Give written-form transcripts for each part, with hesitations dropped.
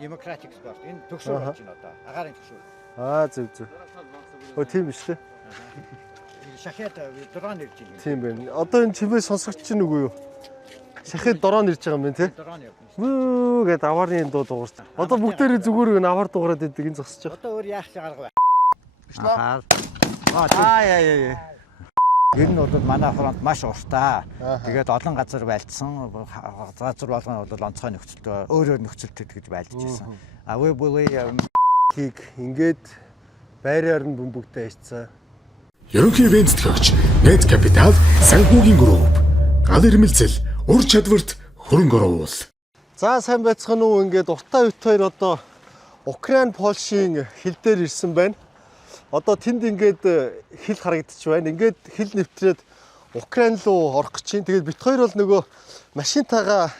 Democratic sport. Энэ төгсөөр болж байна одоо. Агаарын төгсөөр. Зөв. Өө тийм биш үү? Шахаад дрон ирж байна. Тийм байна. Одоо энэ чимээ сонсогч чинь үгүй юу? Шахаад дрон ирж байгаа юм байна тий? Дрон явна. Вүү гэд аварын дуу дуурч. Одоо бүгдээрээ зүгээр аваар дуугараад идэг энэ зогсож байгаа. Одоо өөр яах ч арга байна. Aha. Яа. Ер нь бол манай фронт маш уртаа. Тэгээд олон газар байлдсан. Газар болгон бол онцгой нөхцөлтэй өөрөөр нөхцөлтэй гэж байлдаж байсан. We believe Хийг ингээд байраар нь бөмбөгтэй ичсэн. Ерөнхий ивент төлөвч Net Capital санхүүгийн групп гал ирмэлцэл ур чадварт хөрөнгө оруулал. За сайн байцгаана уу, ингээд уртаа бит хоёр одоо Украин Польшийн хил дээр ирсэн байна. Одоо тэнд ингээд хил харагдчих байна. Ингээд хил нэвтрээд Украин руу орох гэж чинь. Тэгээд бит хоёр бол нөгөө машинтайгаа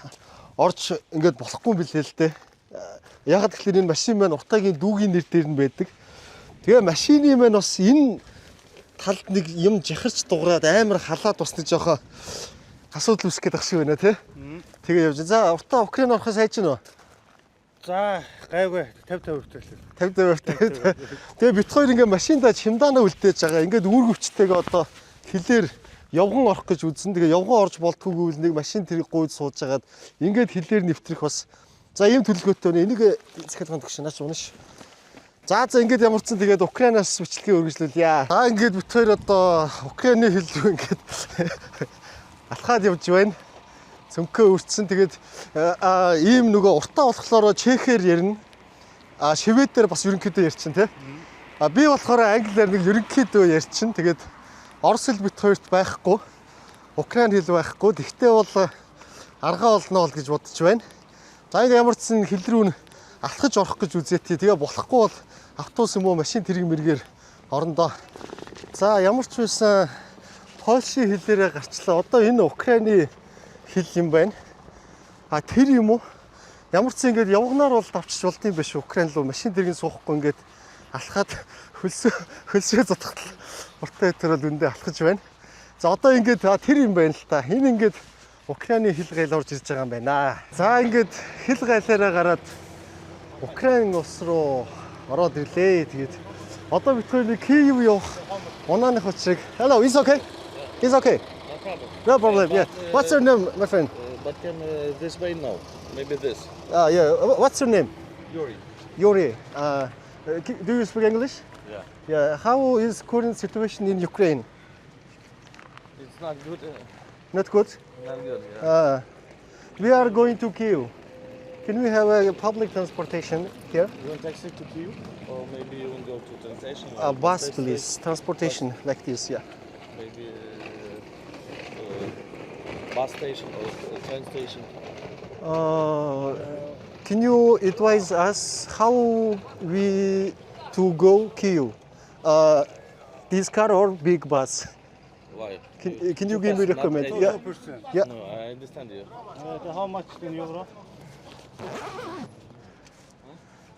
орж ингээд болохгүй юм билээ л дээ. Яг тэгэхээр энэ машин маань уртаагийн дүүгийн нэр дээр нь байдаг. Тэгээ машины маань бас энэ талд нэг юм жахарч дуграад амар халаад бас нэг жоохоо асуудал үүсгэх гэдэг шиг байна тий. Тэгээ явж. За уртаа Украин орохоос хайж гинөө. За гайгүй 50%. 50%. Тэгээ бит хоёр ингээ машиндаа чемдаанаа үлдээж байгаа. Ингээд үүрэг өвчтэйгээ одоо хилээр явган орох гэж үзсэн. Тэгээ явган орж болтгоогүй л нэг машин тэрийг гуйд сууж хагаад ингээд хилээр нэвтрэх бас. За ийм төлөвлөгөөтэй байна. Энийг захиалганд төгшнаач унаш. За ингээд ямар ч сан тэгээд Украинаас бичлэгээ үргэлжлүүлье. За ингээд бит хоёр одоо Украины хил рүү ингээд алхаад явж байна. Цөмкөө үрцсэн. Тэгээд ийм нөгөө уртаа болохоор чехээр ярина. Шведээр бас ерөнхийдөө ярьчин тий. Би болохоор англиар нэг ерөнхийдөө ярьчин. Тэгээд орос хэл бит хоёрт байхгүй. Украин хэл байхгүй. Тэгтээ бол аргаа олно гэж бодож байна. За ингэ ямар ч сан хил рүү алхаж орох гэж үзээтэй. Тэгээ болохгүй бол автобус юм уу машин тэрэг мэргээр орондоо. За ямар ч байсан Польшийн хэлээрээ гарчлаа. Одоо энэ Украины хэл юм байна. Тэр юм уу? Ямар ч ингэж явгнаар бол давчиж болд юм биш. Украин руу машин тэргийн суухгүй ингээд алхаад хөлсөө зодхтол уртаа өтөрөл үндэ алхаж байна. За одоо ингээд тэр юм байна л та. Энэ ингээд Украины хэл гайл орж ирж байгаа юм байна. За ингээд хэл гайлаараа гараад Украин улс руу ороод ирлээ. Тэгээд одоо бид хоёрыг Киев явах унааных учрыг. Hello, it's okay? It's okay. No problem. Yeah. What's your name, my friend? But can this way no? Maybe this. Yeah. What's your name? Yuri. Yuri. Do you speak English? Yeah. Yeah. How is current situation in Ukraine? It's not good. Not good. Not good. Yeah. We are going to Kyiv. Can we have a public transportation here? You want taxi to Kyiv, or maybe you want to go to train station? Bus, please. Transportation like this. Yeah. Maybe bus station or train station. Can you advise us how we to go Kyiv? This car or big bus? Why? Can you give me recommend? Yeah. Yeah. No, I understand you. How much in euro?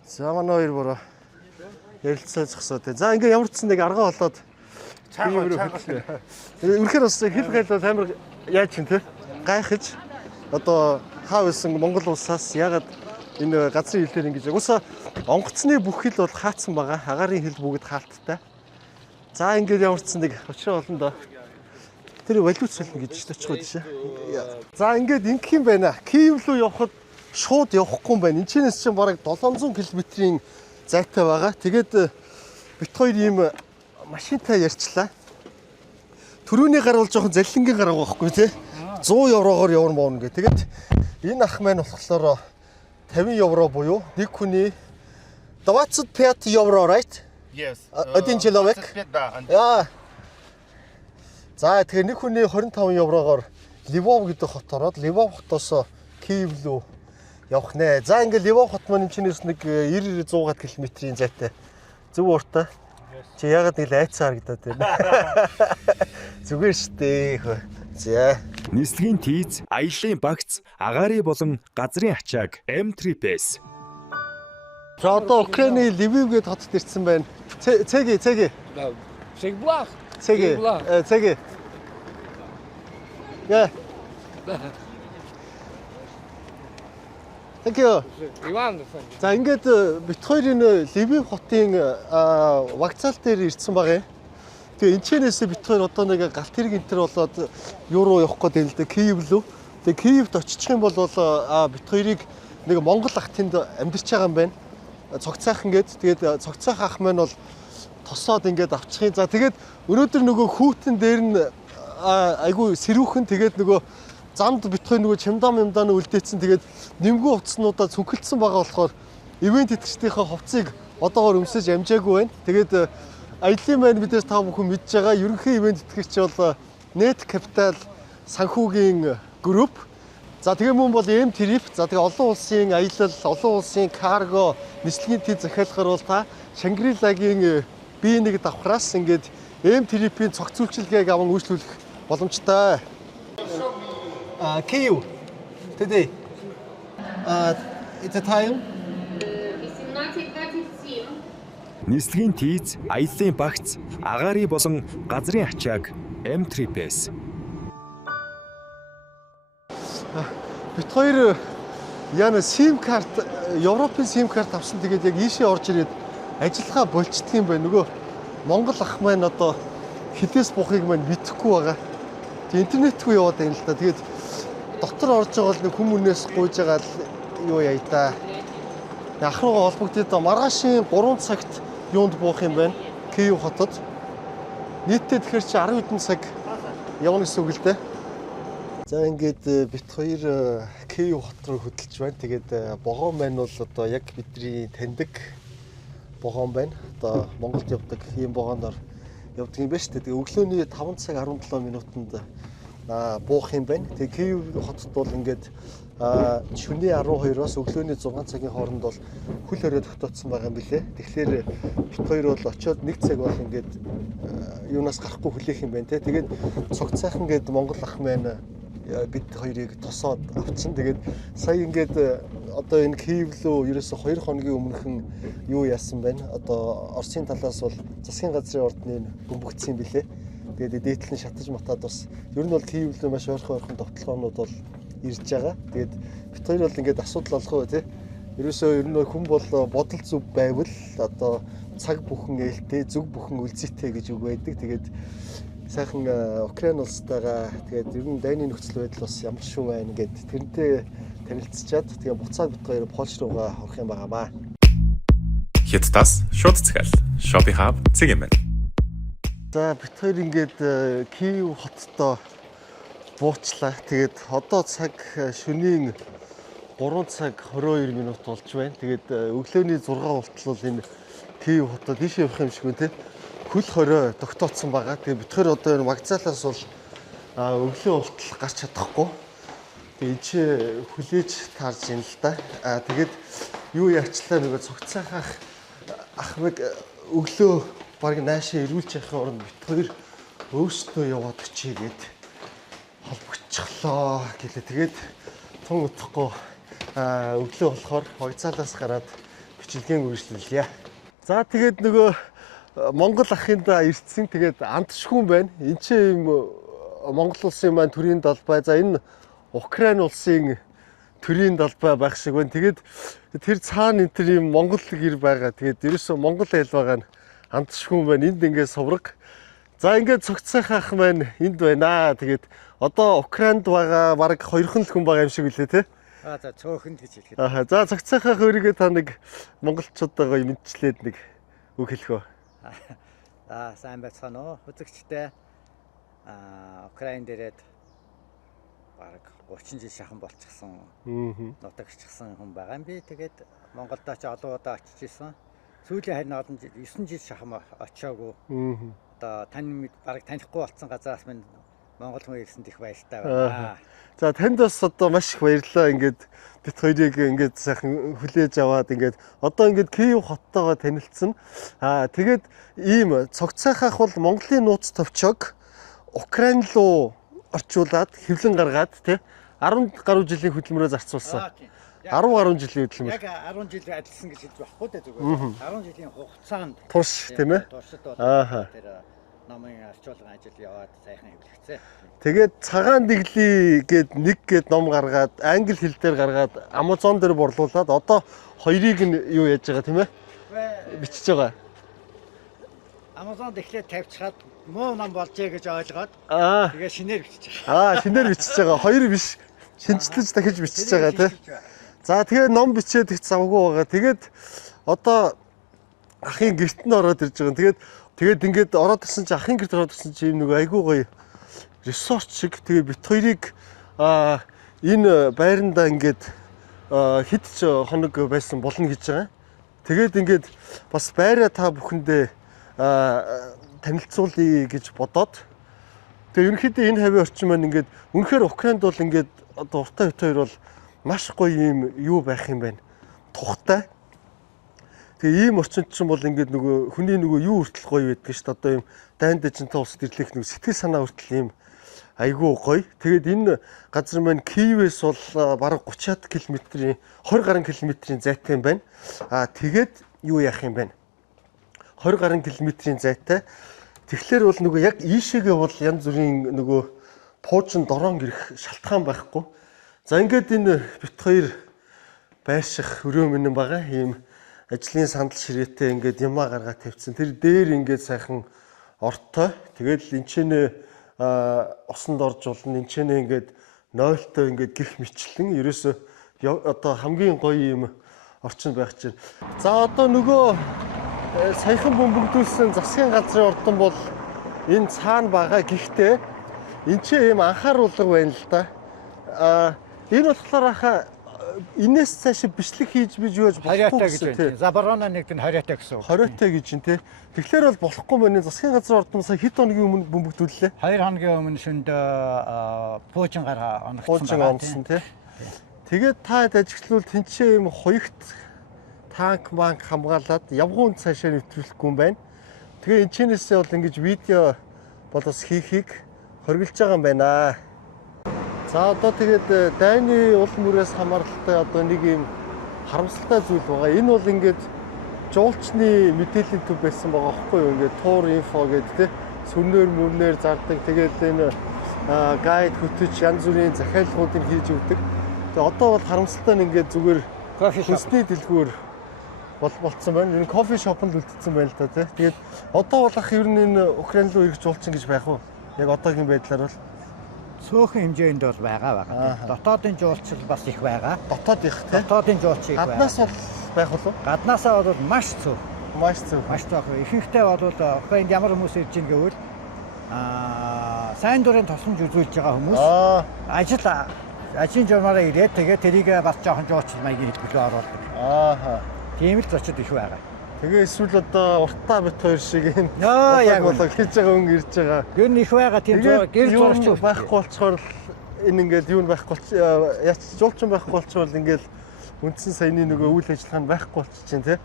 За манай хоёр бороо ярилцаа зогсоо тэ. За ингээ ямар ч нэг арга болоод Чаагаа. Үнэхээр бас хэл гайлал амар яаж чинь те гайхаж одоо хаа байсан Монгол улсаас ягаад энэ газрын хэл дээр ингэж уусаа онгоцны бүх хэл бол хаацсан байгаа. Агаарын хэл бүгд хаалттай. За ингээд ямар ч нэг очроо олон доо. Тэр валют солино гэж очих байдаг шээ. За ингээд ингэх юм байна. Киев руу явхад шууд явахгүй юм байна. Энэчнээс чинь бараг 700 км-ийн зайтай байгаа. Тэгээд бит хоёр ийм машинтай ярьчлаа. Төрөний гар бол жоохон заллингийн гар байгаа байхгүй тий. 100 еврогоор явна гэ. Тэгээд энэ ах маань болохоор 50 евро буюу нэг хүний 25 евро, right? Yes. Один человек. Да. За тэгэхээр нэг хүний 25 еврогоор Львов гэдэг хот ороод Львов хотоос Киев рүү явах нэ. За ингээд Львов хот маань чинээс нэг 90-100 км-ийн зайтай. Зөв ууртай. Чи ягаад нэг айцаа харагдаад байна. Зүгээр штэ. За. Нислэгийн тийз, аяллаа багц, агаарын болон газрын ачааг M3-с. За одоо Украины Львив гээд хотод ирсэн байна. Цэги. Шейхблах. Цэги. Yeah. Thank you. Иван. За ингээд бит хоёр энэ Ливийн хотын вокзал дээр ирсэн байгаа юм. Тэгээ энэчнээс бит хоёр одоо нэг галт хэрэг энтер болоод юу руу явах гээд байна л да. Киев лөө. Тэгээ Киевд очих юм бол бит хоёрыг нэг Монгол ах тэнд амьдарч байгаа юм байна. Цогцайх ингээд тэгээд цогцайх ах маань бол тосоод ингээд авчихын. За тэгээд өнөөдөр нөгөө хүүтэн дээр нь айгүй сэрүүхэн тэгээд нөгөө замд битгой нөгөө чимдам юмдааны үлдээсэн тэгээд нэмгүү хувцснуудаа цүнхэлсэн байгаа болохоор ивент итгэгчдийнхээ хувцсыг одоогоор өмсөж амжаагүй байна. Тэгээд аяллаа маань бидээс та бүхэн мэдж байгаа ерөнхий ивент итгэгч бол Net Capital санхүүгийн групп. За тэгээ мөн бол M-Trip. За тэгээ олон улсын аялал, олон улсын карго, нислэгийн төв захиалахаар бол та Шангрилагийн B1 давхраас ингээд M-Trip-ийн цогц үйлчилгээг аван үйлчлүүлэх боломжтой. Kyiv today. It's a time. 18:27. Нислэгийн тийз, аяллаа багц, агаарын болон газрын ачааг M-Trip-с. Бит хоёр яна SIM карт, Европын SIM карт авсан тэгээд яг ийшээ орж ирээд ажиллагаа болцдог юм байна. Нөгөө Монгол ах маань одоо хідээс бухыг маань мэдэхгүй байгаа. Тэг интернетгүй яваад байна л да. Тэгээд дотор орж байгаа л нэг хүмүүнээс гуйж байгаа л юу яа та. Ах руугаа холбогдоод маргаашийн 3 цагт юунд буух юм байна? Киев хотод. Нийтдээ тэгэхээр чи 10 хэдэн цаг явна гэсэн үг л дээ. За ингээд бит хоёр Киев хот руу хөдөлж байна. Тэгээд богоон маань бол одоо яг бидний таньдаг богоон байна. Одоо Монголд явдаг ийм богооноор явдаг юм байна шүү дээ. Тэгээ өглөөний 5 цаг 17 минутанд буух юм байна. Тэгээ Киев хотод бол ингээд шөнийн 12-оос өглөөний 6 цагийн хооронд бол хөл хорой тогтоодсон байгаа юм билэ. Тэгэхээр бит хоёр бол очиод 1 цаг бол ингээд юунаас гарахгүй хүлээх юм байна те. Тэгээд цогцайхан гээд Монгол ах маань бид хоёрыг тосоод авчин. Тэгээд сая ингээд одоо энэ Киев лөө ерөөсө 2 хоногийн өмнөхөн юу яасан байна. Одоо Оросын талаас бол засгийн газрын ордны бөмбөгдсөн юм билэ. Тэгээд дээдлэн шатаж матаад бас ер нь бол Киев лөө маш ойрхон товтлогоонууд бол ирж байгаа. Тэгээд бит хоёр бол ингээд асуудал олох уу тий. Ерөөсөө ер нь хүн бол бодол зүв байвал одоо цаг бүхэн ээлтэй, зөв бүхэн үлзийтэй гэж үг байдаг. Тэгээд сайхан Украин улстайгаа тэгээд ер нь дайны нөхцөл байдал бас ямар шүү байна гэд тэрнтэй танилцчаад тэгээ буцаад бит хоёр Польш руугаа орох юм байгаамаа. Хятадаас шууд захиал Shopee Hub цэг юм байна. За бит хоёр ингээд Киев хоттой буучлаа. Тэгээд одоо цаг шөнийн 3 цаг 22 минут болж байна. Тэгээд өглөөний 6 болтол энэ Киев хотод ийш явах юм шиг байна те. Хөл хорой тогтооцсон байгаа. Тэгээ бид хоёр одоо энэ вокзалаас бол өглөө болтол гарч чадахгүй. Тэгээ энэ чи хүлээж таарж юм л да. Тэгээд юу яачлаа нөгөө цогцайхах ахмыг өглөө баг наашаа ирүүлж явахын оронд бид хоёр өөрсдөө яваад очигээд холбогдчихлоо гэлээ. Тэгээд тун утахгүй өглөө болохоор вокзалаас гараад бичлэгийн үргэлжлүүлье. За тэгээд нөгөө Монгол ахында ирсэн. Тэгээд антшгүй байна. Энд чи юм Монгол улсын маань төрийн далбай. За энэ Украин улсын төрийн далбай байх шиг байна. Тэгээд тэр цаана энэ төр юм Монгол гэр байгаа. Тэгээд ерөөсөө Монгол айл байгаа нь антшгүй байна. Энд ингээд сувраг. За ингээд цогцайх ах маань энд байна. Тэгээд одоо Украинд байгаа бараг 2 хүн байгаа юм шиг үлээ те. За цөөхөнд гэж хэлэхэд. За цогцайх ах өөрийгөө та нэг монголчуудаа гоё мэдчлээд нэг үг хэлэх үү? Сайн байцгаана уу. Үзэгчтэй Украин дээрээд бараг 30 жил шахан болчихсон. Нутагчсан хүн байгаа юм би. Тэгээд Монголдоо ч олон удаа очиж исэн. Сүүлийн харин олон жил 9 жил шахан очиагүй. Одоо тань бараг танихгүй болсон газраас минь Монгол хүн ирсэнд их баяртай байна. За танд бас одоо маш их баярлалаа. Ингээд бит хоёрыг ингээд сайхан хүлээж аваад ингээд одоо ингээд Киев хоттойгоо танилцсан. Тэгээд ийм цогцайхах бол Монголын нууц товчоог Украин руу орчуулад хэвлэн гаргаад тий 10 гаруй жилийн хөдөлмөрөөр зарцуулсан. 10 гаруй жилийн хөдөлмөр. Яг 10 жил ажилласан гэж хэлж байхгүй дээ зүгээр. 10 жилийн хугацаанд турш тийм ээ. Туршид бол тэр номын орчуулгын ажил яваад сайхан эвлэгцээ. Тэгээд цагаан дэглий гээд нэг гээд ном гаргаад англи хэл дээр гаргаад Amazon дээр борлуулад одоо хоёрыг нь юу яаж байгаа тийм ээ? Бичиж байгаа. Amazon дэглээ тавьчихад муу ном болжээ гэж ойлгоод тэгээ шинээр бичиж Аа, байгаа. шинээр бичиж байгаа. Хоёр биш. Шинжлэж дахиж бичиж байгаа тийм. За тэгээ ном бичээд их завгүй байгаа. Тэгээд одоо ахын гэрт нь ороод ирж байгаа. Тэгээд ингээд ороод ирсэн чи ахын гэрт ороод ирсэн чи юм нэг айгүй гоё ресурс шиг тэгээ бит хоёрыг энэ байранда ингээд хэд ч хоног байсан болно гэж байгаа. Тэгээд ингээд бас байраа та бүхэндээ танилцуулъя гэж бодоод тэгээ ерөнхийдөө энэ хавийн орчин маань ингээд үнэхээр Украинд бол ингээд одоо уртаа бит хоёр бол маш гоё юм юу байх юм байна. Тухтай. Тэгээ ийм орчинд чинь бол ингээд нөгөө хүний нөгөө юу хүртэл гоё байдаг шүү дээ. Одоо ийм дайнд дэжинтэй улсад ирлэх нөгөө сэтгэл санаа хүртэл ийм айгүй гоё. Тэгээд энэ газар маань Киевээс бол бараг 30-аад км-ийн 20 гаруй км-ийн зайтай юм байна. Тэгээд юу яах юм бэ? 20 гаруй км-ийн зайтай. Тэгэхээр бол нөгөө яг ийшээгээ бол янз бүрийн нөгөө пуужин дорон гэрэх шалтгаан байхгүй. За ингээд энэ бит хоёр байрших өрөө минь байгаа. Ийм ажлын сандал ширээтэй ингээд ямаа гаргаад тавьчихсан. Тэр дээр ингээд сайхан ортой. Тэгээд энчэнэ усанд орж болно. Энчэнэ ингээд нойлтой ингээд гих мэтлэн ерөөсөө одоо хамгийн гоё юм орчин байх чинь. За одоо нөгөө саяхан бөмбөгдүүлсэн засгийн газрын ордон бол энэ цаана байгаа. Гэхдээ энэ ч ийм анхааруулга байна л да. Энэ болохоор хаа энэс цааш бичлэг хийж биж юуж Хориотой гэж байна. Заборона нэгд нь хориотой гэсэн. Хориотой гэж юм те. Тэгэхээр бол болохгүй мэн засгийн газрын ордон сая хэд хоногийн өмнө бөмбөгдүүллээ? 2 хоногийн өмнө шөнд пуужин гараа оногдсон те. Тэгээд та ажиглал тэнцээ юм хоёрт танк банк хамгаалаад явгуун цаашаа нэвтрүүлэхгүй юм байна. Тэгээ энэ чинээсээ бол ингэж видео болоос хийхийг хоригдж байгаа юм байна. За одоо тэгээд дайны уул мөрөөс хамааралтай одоо нэг юм харамсалтай зүйл байгаа. Энэ бол ингээд жуулчны мэдээллийн төв байсан байгаа байхгүй юу? Ингээд тур инфо гэдэг те сүрнээр мөрнөр зардаг. Тэгээд энэ гайд хөтөч янз бүрийн захиалгуудыг хийж өгдөг. Тэгээд одоо бол харамсалтай нь ингээд зүгээр хүнсний дэлгүүр болцсон байна. Энэ кофе шопонд үлдсэн байна л да тий. Тэгээд одоо бол ах ер нь энэ Украин руу ирэх жуулчин гэж байх уу? Яг одоогийн байдлаар бол цөөхөн хэмжээнд бол байгаа. Дотоодын жуулчлал бас их байгаа. дотоод их тий. Дотоодын жуулч их байгаа. Гаднаас бол байх болов? Гаднаасаа бол маш цөөх. Маш цөөх. Маш цөөх. Ихэнхдээ бол Украинд ямар хүмүүс ирж ийн гэвэл сайн дурын тосгомж үзүүлж байгаа хүмүүс ажил журмаараа ирээд тэгээд тэрийг бас жоохон жуулчлал маягийн хэлбэрээр оруулдаг. Тийм л зочид их байгаа. Тэгээ эсвэл одоо уртаа бит хоёр шиг юм. Яг болоо хийж байгаа хүн ирж байгаа. Гэр нь их байгаа тийм гэр зурагч байхгүй болцохоор энэ ингээд юу байхгүй яач жуулчин байхгүй болцвол ингээд үндсэн саяны нөгөө үйл ажиллагаа нь байхгүй болчихжин тий.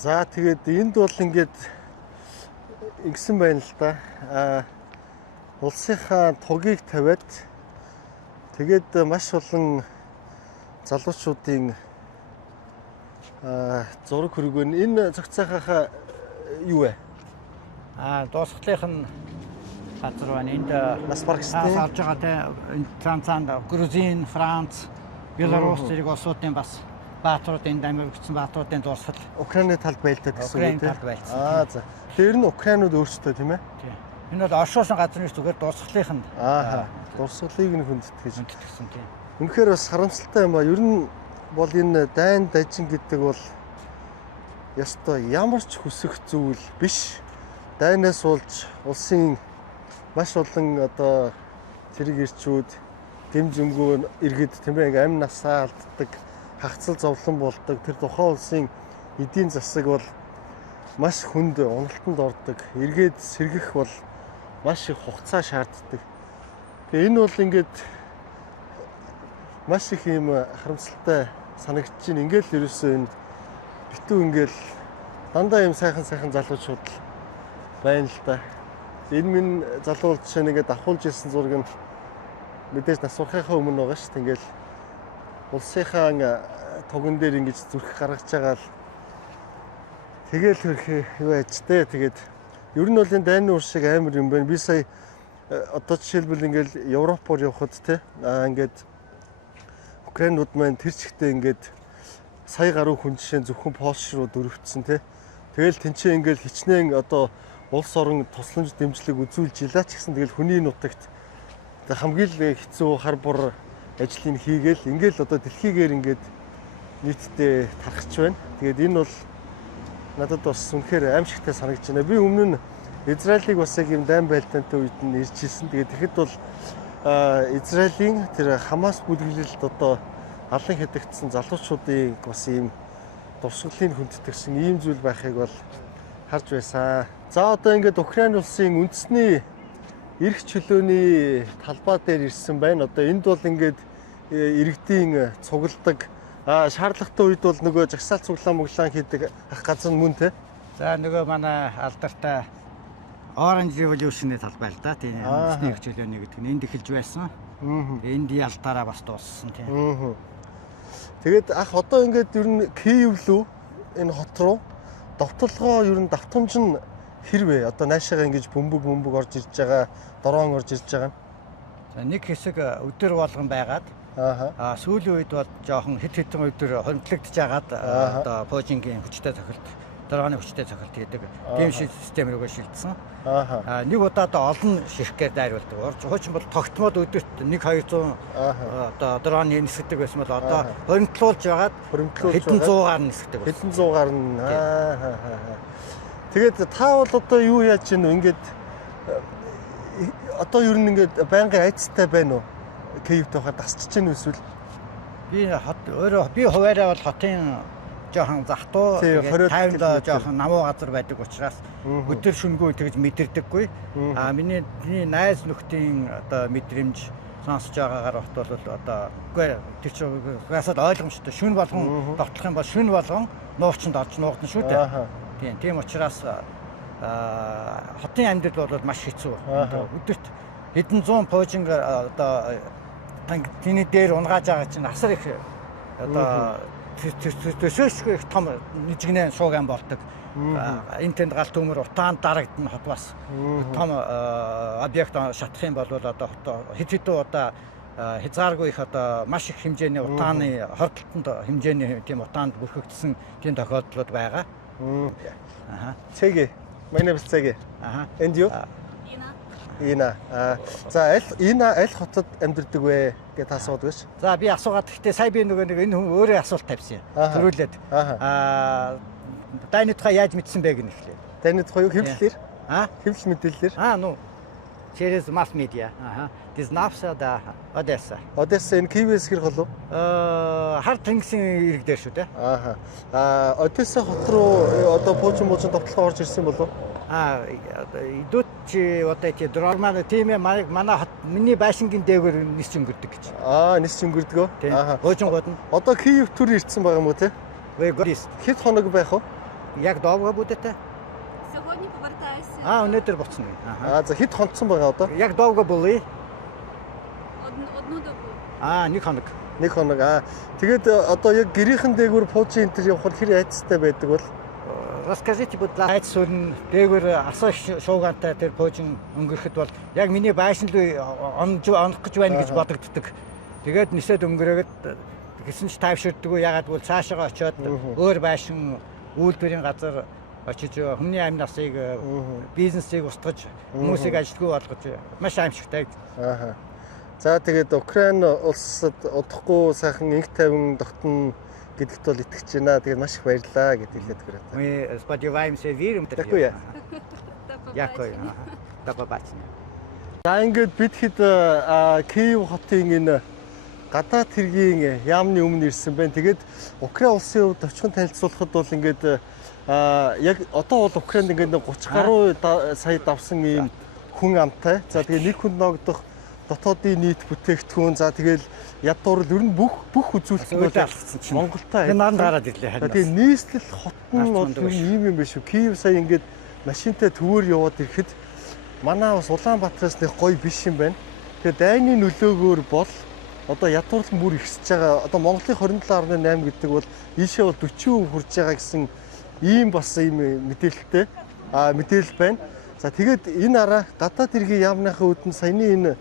За тэгээд энд бол ингээд ингэсэн байна л да. Улсынхаа тугийг тавиад тэгээд маш олон залуучуудын зураг хөргөн энэ цогцохоо юу вэ? дуусхлынх нь газар байна. Энд нас барагчдын авч байгаа те цаанд Грузин, Франц, Беларусь зэрэг улсуудын бас бааtruуд энд амьдсан бааtruудын дуусхал Украины талд байлдаад гэсэн үг тийм. За. Тэр нь Украинууд өөрсдөө тийм ээ? Тийм. Энэ бол оршуулсан газрын зүгээр дуусхлынх нь. Дуусхлыг нь хүндэтгсэн тийм. Үнэхээр бас харамсалтай юм ба. Ер нь бол энэ дайн дажин гэдэг бол ястой ямар ч хүсэх зүйл биш. Дайнаас болж улсын маш олон одоо зэрэг ирчүүд дэм зөнгөө иргэд тийм ээ амь насаа алддаг, хагцал зовлон болдог. Тэр тухайн улсын эдийн засаг бол маш хүнд уналтанд ордог. Эргээд сэргэх бол маш их хугацаа шаарддаг. Тэгээ энэ бол ингээд маш их юм харамсалтай санагдаж байна. Ингээл ерөөсөө энэ битүү ингээл дандаа юм сайхан залуучууд байна л да. Энэ минь залуу жишээ нэгээд авахулж ирсэн зураг нь мэдээж нас урахынхаа өмнө байгаа шүү дээ. Ингээл улсынхаа туган дээр ингэж зүрх гаргаж байгаа л тэгэл хөрхөө юу яаж дээ. Тэгээд Ер нь бол энэ дайны уур шиг амар юм байна. Би сая одоо жишээлбэл ингээл Европоор явхад те ингээд Украинууд маань тэр чигтээ ингээд сая гаруй хүн жишээ зөвхөн Польш руу дөрөвдсөн те. Тэгэл тэнцээ ингээл хичнээн одоо улс орон тусламж дэмжлэг үзүүлж илаа ч гэсэн тэгэл хүний нутагт хамгийн л хэцүү хар бур ажлыг хийгээл ингээл одоо дэлхийгээр ингээд нийтдээ тархаж байна. Тэгээд энэ бол надад бас үнэхээр аимшигтай санагдаж байна. Би өмнө нь Израилийг бас яг юм дайм байлдаантай үед нь ирж ирсэн. Тэгээд тэгэхэд бол Израилийн тэр Хамас бүлэглэлд одоо алан хятагдсан залуучуудын бас ийм дурсгалын хүндэтгсэн ийм зүйл байхыг бол харж байсан. За одоо ингээд Украин улсын үндэсний эрх чөлөөний талбай дээр ирсэн байна. Одоо энд бол ингээд иргэдийн цугладаг шаардлагатай үед бол нөгөө жагсаал цуглаан хийдэг ах газар нь мөн те. За нөгөө манай алдартай Orange Revolution-ийн талбай л да. Тийм үндэсний эрх чөлөөний гэдэг нь энд эхэлж байсан. Энд ялтаараа бас дууссан тийм. Тэгээд ах одоо ингээд ер нь Киев лүү энэ хот руу довтлогоо ер нь давтамж нь хэрвээ одоо наашаага ингэж бөмбөг орж ирж байгаа, дрон орж ирж байгаа. За нэг хэсэг өдөр болгон байгаад сүүлийн үед бол жоохон хэдэн өдөр хөндлөгдөж байгаад одоо Пожингийн хүчтэй цохилт, дроны хүчтэй цохилт гэдэг тийм систем рүүгээ шилжсэн. Нэг удаа олон ширхгээр дайруулдаг. Хуучин бол тогтмол өдөрт 1-200 одоо дроны нисгдэг байсан бол одоо хөрөнгөлүүлж байгаад хэдэн зуугаар нисгдэг. Хэдэн зуугаар нь. Тэгээд та бол одоо юу яаж гинэ ингээд одоо ер нь ингээд байнгын айцтай байна уу? Киевт байхад тасчих чинь эсвэл би өөрөө би хуваараа бол хотын жоохон захтуу тайван жоохон намуу газар байдаг учраас өдөр шөнөгүй тэгж мэдэрдэггүй. Миний найз нөхдийн одоо мэдрэмж сонсож байгаагаар бол одоо үгүй тэр чинь угаасаа ойлгомжтой. Шүн болгон довтлох юм бол шүн болгон нуучинд орж нуугдана шүү дээ. Тийм учраас хотын амьдрал бол маш хэцүү. Өдөрт хэдэн зуун Пожинг одоо тэний дээр унгааж байгаа чинь асар их одоо төсөөсгүй их том нэгнээ шууган болдог. Энэ тэнд галт төмөр утаанд дарагдана хот бас том объект шатах юм бол одоо хэдэн удаа хязгааргүй их одоо маш их хэмжээний утааны хордолтонд хэмжээний тийм утаанд бүрхэгдсэн тийм тохиолдлууд байгаа. Цэгэ. My name is Цэгэ. And you? Ина. За аль хотод амьдардаг вэ гэж асуудаг ш. За би асуугаад гэхдээ сая би нөгөө нэг энэ хүн өөрөө асуулт тавьсан. Төрүүлээд. Дайны тухай яаж мэдсэн бэ гэнэ ихлээ. Дайны тухай юу хэвлэлээр? Хэвлэл мэдээллээр. Ну. Через масс медиа. Дизнавса да Одесса. Одесса энэ Киевээс хэр холов? Хар тэнгисийн ирэг дээр шүү дээ. Одесса хот руу одоо Пожин довтлогоо орж ирсэн болов? Идут чи вот эти дроманы тийм манай хот миний байшингийн дээгүүр нис өнгөрдөг гэж. Нис өнгөрдгөө. Пожингууд нь. Одоо Киев төр ирсэн байгаа юм уу те? Хэд хоног байх вэ? Яг довго будете? Сьогодні повертаюся. Өнөөдөр буцна. За хэд хонцсон байгаа одоо? Яг довго болъё. Одну добу. Нэг хоног. Нэг хоног. Тэгээд одоо яг гэрийнхэн дээгүүр Пожин энэ явахад хэр айцтай байдаг бол? Расскажите, будь ласка, айцсуурн дээгүүр асаа шуугантай тэр Пожин өнгөрөхөд бол яг миний байшин руу онох гэж байна гэж бодогддог. Тэгээд нисээд өнгөрөөд гэсэн ч тайвширдаггүй. Ягаад гэвэл цаашаа очиод өөр байшин үйлдвэрийн газар очиж хүмүүний амь насыг бизнесийг устгаж хүмүүсийг ажилтгүй болгож маш аимшигтай. За тэгээд Украин улсад удахгүй сайхан инх тайван тогтно гэдэгт бол итгэж байна. Тэгээд маш их баярлалаа гэж хэлээд өгөрөө. Мы сподіваємося, віримо. Дякую. Дякую. До побачення. За ингээд бид хэд Киев хотын энэ гадаад хэргийн яамны өмнө ирсэн байна. Тэгээд Украин улсын хувьд очихын танилцуулахад бол ингээд яг одоо бол Украинд ингээд 30 гаруй сая давсан ийм хүн амтай. За тэгээд нэг хүнд ногдох дотоодын нийт бүтээгдэхүүн за тэгэл ядуурл ер нь бүх үзүүлэлт бол Монголтой энэ нарын гараад ирлээ. Тэгээд нийслэл хот нь бол ийм юм биш үү? Киев сая ингээд машинтай төвөөр яваад ирэхэд манай бас Улаанбаатараас нэг гоё биш юм байна. Тэгээд дайны нөлөөгөөр бол одоо ядуурлан бүр ихсэж байгаа. Одоо Монголын 27.8 гэдэг бол ийшээ бол 40% хүрж байгаа гэсэн ийм бас ийм мэдээлэлтэй мэдээлэл байна. За тэгээд энэ араа гадаад иргэн яамныхаа үүдэн саяны энэ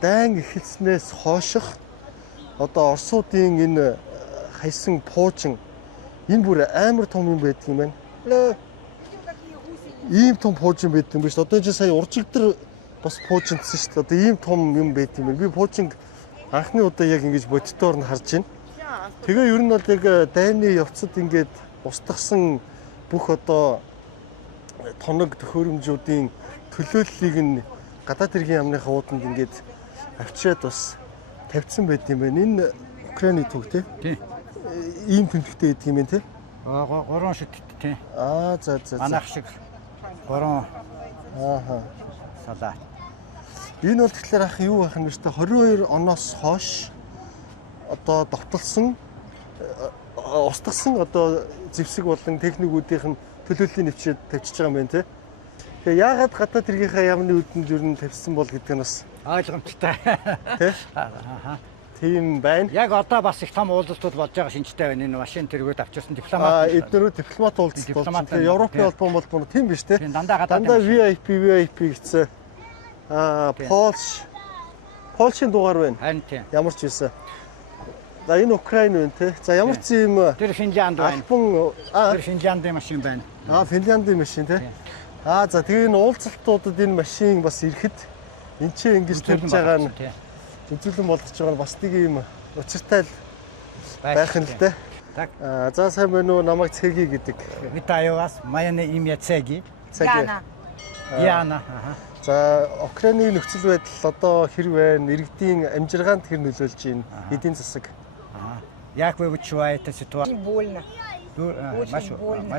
дайн эхэлснээс хойших одоо Оросуудын энэ хайсан пуучин энэ бүр амар том юм байдаг юм байна. Ийм том пуужин байт юм биш. Одоо чи сая уржигдэр бас пуужинтсэн шүү дээ. Одоо ийм том юм байт юм байна. Би пуужинг анхны удаа яг ингэж бодитоор нь харж байна. Тэгээ ер нь бол яг дайны явцад ингээд устгасан бүх одоо тоног төхөөрөмжүүдийн төлөөллийг нь гадаад иргэн яамныхаа ууданд ингээд авчиад бас тавьсан байт юм байна. Энэ Украины төг тий. Ийм тэмдэгтэй байдаг юм байна тий. Гурван шидтэй тий. За. Манайх шиг гурван салаа. Энэ бол тэгэхээр ах юу байх юм бэ? 22 оноос хойш одоо довтолсон устгасан одоо зэвсэг болон техникүүдийн төлөөллийн нэвчээд тавьчихж байгаа юм байна тий. Тэгээ яагаад гадаад иргийнхаа яамны үдэнд ер нь тавьсан бол гэдэг нь бас Ойлгомжтой. тий. Тийм байна. Яг одоо бас их том уулзалтууд болж байгаа шинжтэй байна. Энэ машин тэргүүд авчирсан дипломат. Эднэрүү дипломат уулзалт болсон. Тэгээ Европын холбоон бол тийм биш тий. Дандаа гадаад VIP гэсэн. Польшийн дугаар байна. Харин тийм. Ямар ч юусэн. За энэ Украин байна тий. За ямар ч юм Тэр Финлянд байна. Тэр Финляндын машин байна. Финляндын машин тий. За тэгээ энэ уулзалтуудад энэ машин бас ирэхэд энэ ч ингэж тавьж байгаа нь үзүүлэн болдож байгаа нь бас нэг юм учиртай байх нь л дээ. За сайн байна уу? Намайг Цэги гэдэг. Витаю вас. Моя имя Цэги. Яна. За Украины нөхцөл байдал одоо хэр байна? Иргэдийн амжиргаанд хэр нөлөөлж байна? Эдийн засаг. Як вы відчуваєте ситуацію? Очень больно. Очень больно.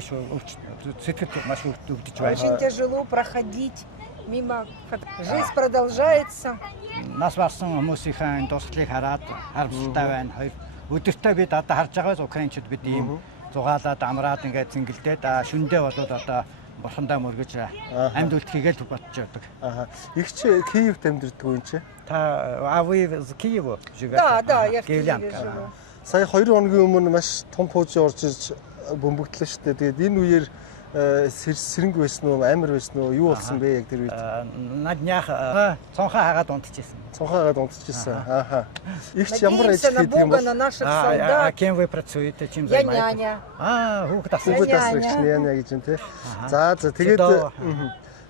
Очень тяжело проходить мимо. Жизнь продолжается. Нас барсан хүмүүсийн дуслалыг хараад харамсалтай байна. Өдөртөө бид одоо харж байгаа украинчууд бид ийм зугаалаад амраад ингээд зингэлдээд шүндээ болоод одоо бурхандаа мөргөж амьд үлдэхийгээл бодож байдаг. Их ч Киевт амьдардаг юм чи? А вы из Киева живете? Да, я в Киеве живу. Сая 2 хоногийн өмнө маш том пуужин орж ирж бөмбөгдлөө шүү дээ. Тэгээд энэ үеэр сэрэнг байсан уу, амар байсан уу, юу болсон бэ яг тэр үед? На днях цонхоо хагаад унтчихсан. Цонхоо хагаад унтчихсан. Их ч ямар ажил хийдэг юм бол? На наших солдат. Кем вы працюєте? Чим Я займаєтесь? няня. Хүүхэд асууж. Хүүхэд асрагч няня гэж юм те. За тэгээд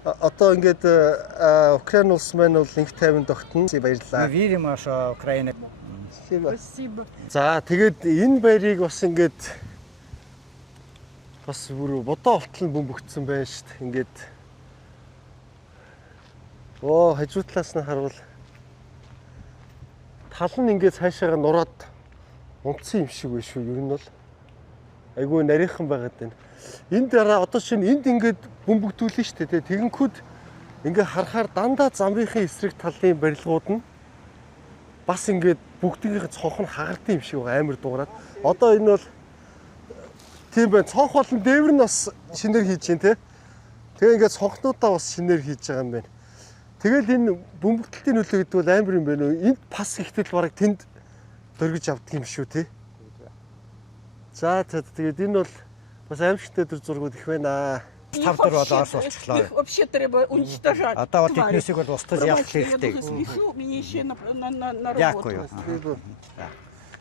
одоо ингээд Украин улс маань бол инх тайван тогтно. Баярлалаа. Верим, что Украина. Спасибо. За тэгээд энэ баярыг бас ингээд бас бүр бодоо олтол бөмбөгдсөн байна шүү дээ. Ингээд хажуу талаас нь харвал тал нь ингээд цаашаага нураад унтсан юм шиг байна шүү. Ер нь бол айгүй нарийнхан байгаад байна. Энэ дараа одоо чинь энд ингээд бөмбөгдүүлнэ шүү дээ. Тэгэнгүүт ингээд харахаар дандаа замбынхын эсрэг талын барилгууд нь бас ингээд бүгдийн цонх нь хагардсан юм шиг амар дуурайд. Одоо энэ бол тийм байна. Цонх болон дээвэр нь бас шинээр хийж байна те. Тэгээ ингээд цонхнуудаа бас шинээр хийж байгаа юм байна. Тэгэл энэ бөмбөгдөлтийн нөлөө гэдэг бол амар юм байна уу? Энд пас ихтэл бараг тэнд дөргиж авдаг юм шүү те. За тэгээд энэ бол бас аимшигтай төр зургууд их байна. 5 дөр бол Орос болчихлоо. Их вообще треба уничтожать. Одоо бол тэднээсийг бол устгаж явах хэрэгтэй гэсэн. Меня еще на Яахгүй работу. юу.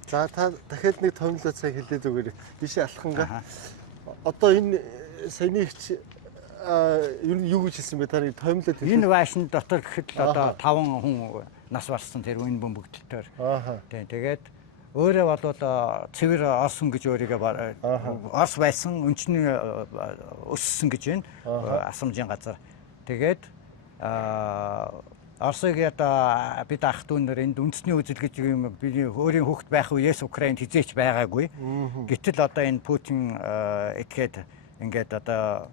За та дахиад нэг томлоо цаг хэлээд өгөөрэй. Бишээ алханга. Одоо энэ саяны ихч ер нь юу гэж хэлсэн бэ? Та томлоо хэлээ. Энэ вашин дотор гэхэд л одоо 5 хүн нас барсан тэр энэ бөмбөгдөлтөөр. Тэгээд өөрөө бол цэвэр орсон гэж өөрийгөө орс байсан өнчний өссөн гэж байна. Асамжийн газар. Тэгээд Оросыг одоо бид ах дүүнээр энд үндэсний үзэл гэж юм бидний өөрийн хүүхэд байх үеэс Украинд хизээч байгаагүй. Гэтэл одоо энэ Путин ихэд ингээд одоо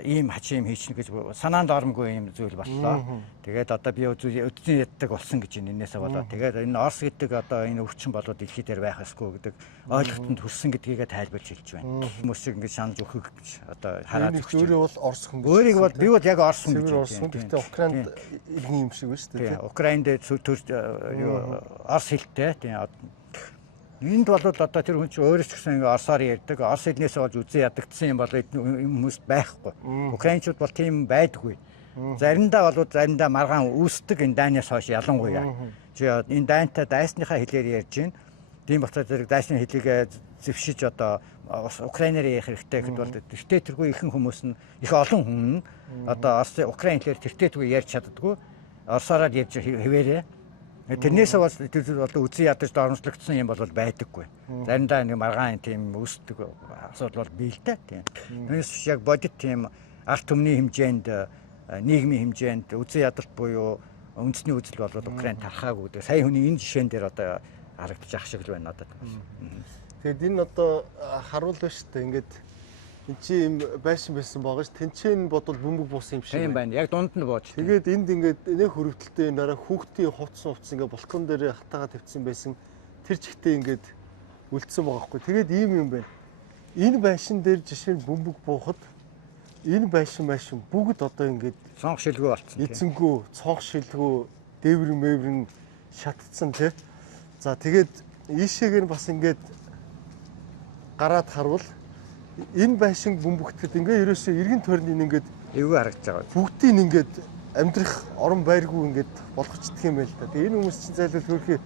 ийм хачим хийчихнэ гэж санаанд оромгүй юм зүйл боллоо. Тэгээд одоо би өдний яддаг болсон гэж энээсээ болоод тэгээд энэ Орос гэдэг одоо энэ өвчин болоод дэлхий дээр байх ёсгүй гэдэг ойлголтод хүрсэн гэдгийг тайлбарж хэлж байна. Хүмүүс шиг ингэж шаналж өгөх гэж одоо хараад өгч байна. Өөрөө бол Орос хүн. Өөрийг бол би бол яг Орос хүн гэж байна. Гэхдээ Украинд иргэн юм шиг байна шүү дээ. Украинд Орос хэлтэй тийм Энд бол одоо тэр хүн чинь өөрөө ч гэсэн ингээ орсоор ярьдаг. Орос хэлнээс болж үзэн ядагдсан юм бол хүмүүст байхгүй. Украинчууд бол тийм байдаггүй. Заримдаа маргаан үүсдэг энэ дайнаас хойш ялангуяа. Чи энэ дайнтай дайсныхаа хэлээр ярьж байна. Тийм болохоор зэрэг дайсны хэлийг зэвшиж одоо Украинаар ярих хэрэгтэй гэхэд бол тэртээ тэргүй ихэнх хүмүүс нь их олон хүн нь одоо Украин хэлээр тэртээ тэргүй ярьж чаддаггүй. Орсоор ярьж хэвээрээ. Тэрнээсээ бол үзэн ядаж доромжлогдсон юм бол байдаггүй. Заримдаа нэг маргаан тийм үүсдэг асуудал бол бий л дээ. Тийм. Тэрнээс яг бодит тийм арт түмний хэмжээнд нийгмийн хэмжээнд үзэн ядалт буюу үндэсний үзэл бол Украин тархаагүй. Сая хүний энэ жишээн дээр одоо харагдаж ах шиг л байна надад. Тэгэд энэ одоо харуулна шүү дээ. Ингээд эн чи юм байшин байсан байгаа ш. Тэнцэн бодвол бөмбөг буусан юм шиг. Тийм байна. Яг дунд нь бууж. Тэгээд энд ингээд нэг хөрөвдөлтэй нараа хүүхдийн хувцсан ингээд балкон дээр хатаага тавьсан байсан. Тэр чигтээ ингээд үлдсэн байгаа хгүй. Тэгээд ийм юм байна. Энэ байшин дээр жишээ нь бөмбөг буухад энэ байшин бүгд одоо ингээд цонх шилгүү болцсон. Эзэнгүү, цонх шилгүү, дээврэн шатцсан тий. За тэгээд ийшээгээр бас ингээд гараад харвал энэ байшин бөмбөгтөд ингээ ерөөсөө эргэн тойрны ингээд эвгүй харагдаж байгаа. Бүгдийг ингээд амьдрах орон байргүй ингээд болгочдөг юм байл та. Тэгээ энэ хүмүүс чинь зайлшгүй хөрхий.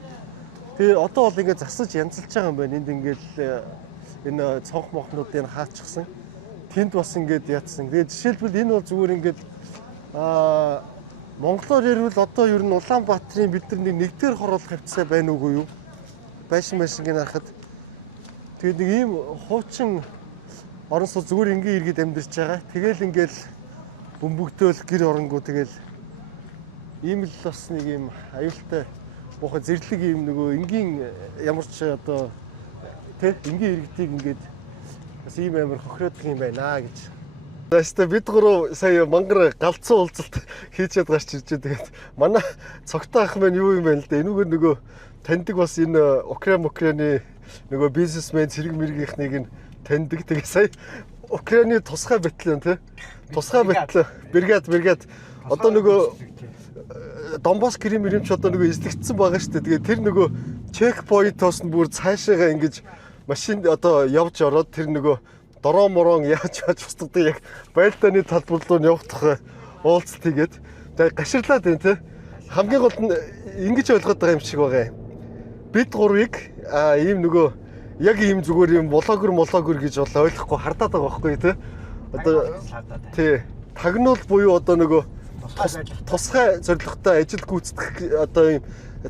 Тэгээ одоо бол ингээд засаж янзалж байгаа юм байна. Энд ингээд энэ цонх мохнуудыг хаачихсан. Тэнд бас ингээд яатсан. Тэгээ жишээлбэл энэ бол зүгээр ингээд монголоор ярил одоо ер нь Улаанбаатарын бид нар нэгдүгээр хороол хавцаа байна уугүй юу? Байшин харахад тэгээд нэг ийм хуучин орон сууц зүгээр ингээ иргэд амьдарч байгаа. Тэгэл ингээл бөмбөгдөөл гэр оронгоо тэгэл ийм л бас нэг ийм аюултай бохоо зэрлэг ийм нөгөө энгийн ямар ч одоо тэ энгийн иргэдийг ингээд бас ийм амар хохироод юм байна гэж. Тэстэ бид гурав сая мангар галцсан уулзалт хийчихэд гарч ирж байгаа. Тэгээд манай цогтой ах маань юу юм бэ л дээ. Энүүгээр нөгөө таньдаг бас энэ Украины нөгөө бизнесмен цэрэг мэргийнхнийг нь таньдаг. Тэгээ сая Украины тусгай батальон тий. Тусгай батальон бригад одоо нөгөө Донбасс Крим-Римч одоо нөгөө эзлэгдсэн байгаа шүү дээ. Тэгээ тэр нөгөө чекпоинтоос нь бүр цаашаага ингэж машин одоо явж ороод тэр нөгөө дороо морон яаж устгадаг яг байлдааны талбар руу явах уулзалт хийгээд тэгээ гаширлаад байна тий. Хамгийн гол нь ингэж ойлгоод байгаа юм шиг байгаа юм. Бид гурвыг ийм нөгөө яг ийм зүгээр юм блогер гэж бол ойлгохгүй хардаад байгаа байхгүй тий. Одоо тий тагнуул буюу одоо нөгөө тусгай зорилготой ажил гүйцэтгэх одоо ийм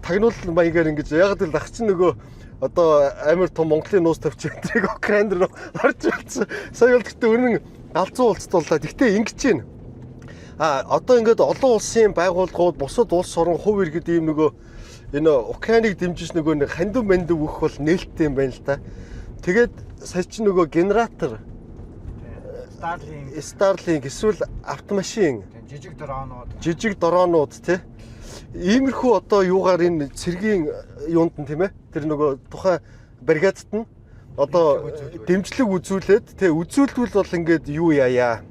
тагнуул маягаар ингэж яг л ах чинь нөгөө одоо амар том Монголын нуус тавьж өдрийг Украинд руу орж ирсэн. Сая бол гэхдээ өнөн галзуу уулзтуулаад гэхдээ ингэж байна. Одоо ингээд олон улсын байгууллагууд бусад улс орон хувь иргэд ийм нөгөө энэ Украиныг дэмжиж нөгөө нэг хандив мандив өгөх бол нээлттэй юм байна л да. Тэгээд сая чи нөгөө генератор Starlink эсвэл автомашин жижиг дроонууд тий. Иймэрхүү одоо юугаар энэ цэргийн юунд нь тийм ээ. Тэр нөгөө тухайн бригадт нь одоо дэмжлэг үзүүлээд тий үзүүлбэл бол ингээд юу яая.